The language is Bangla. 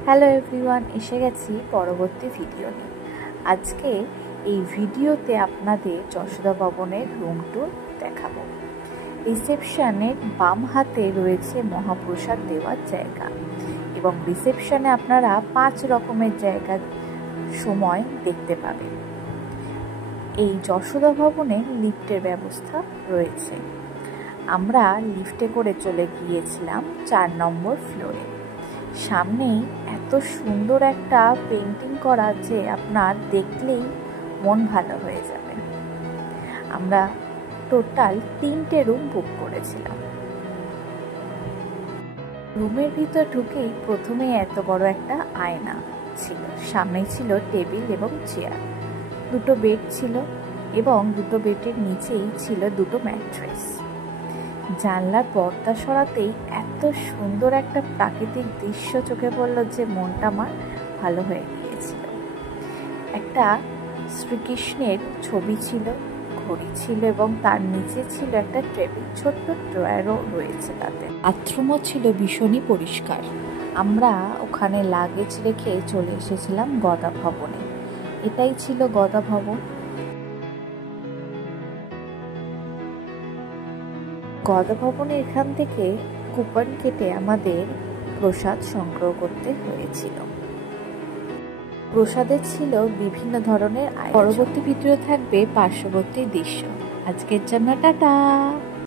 হ্যালো এভরিওয়ান, এসে গেছি পরবর্তী ভিডিও নিয়ে। আজকে এই ভিডিওতে আপনাদের যশোদা ভবনের রুম ট্যুর দেখাবো। রিসেপশনের বাম হাতে রয়েছে মহাপ্রসাদ দেওয়ার জায়গা এবং রিসেপশনে আপনারা 5 রকমের জায়গা সময় দেখতে পাবেন। এই যশোদা ভবনে লিফটের ব্যবস্থা রয়েছে। আমরা লিফটে করে চলে গিয়েছিলাম 4 নম্বর ফ্লোরে। সামনেই এত সুন্দর একটা পেন্টিং করা যে আপনার দেখলেই মন ভালো হয়ে যাবে। আমরা টোটাল 3টে রুম বুক করেছিলাম। রুমের ভিতর ঢুকেই প্রথমেই এত বড় একটা আয়না ছিল, সামনেই ছিল টেবিল এবং চেয়ার, 2টো বেড ছিল এবং 2টো বেডের নিচেই ছিল 2টো ম্যাট্রেস। জানলার পর্দা সরাতেই এত সুন্দর একটা প্রাকৃতিক দৃশ্য চোখে পড়ল যে মনটা আমার ভালো হয়ে গিয়েছিল। একটা শ্রীকৃষ্ণের ছবি ছিল, ঘড়ি ছিল এবং তার নিচে ছিল একটা টেবিল, ছোট্ট ড্রয়ারও রয়েছে তাতে। বাথরুমও ছিল ভীষণই পরিষ্কার। আমরা ওখানে লাগেজ রেখে চলে এসেছিলাম গদা ভবনে। এটাই ছিল গদা ভবন। গদা ভবনে এখান থেকে কুপন কেটে আমাদের প্রসাদ সংগ্রহ করতে হয়েছিল। প্রসাদে ছিল বিভিন্ন ধরনের আয়োজন। পরবর্তী ভিডিও থাকবে পার্শ্ববর্তী দৃশ্য। আজকের জন্য টাটা।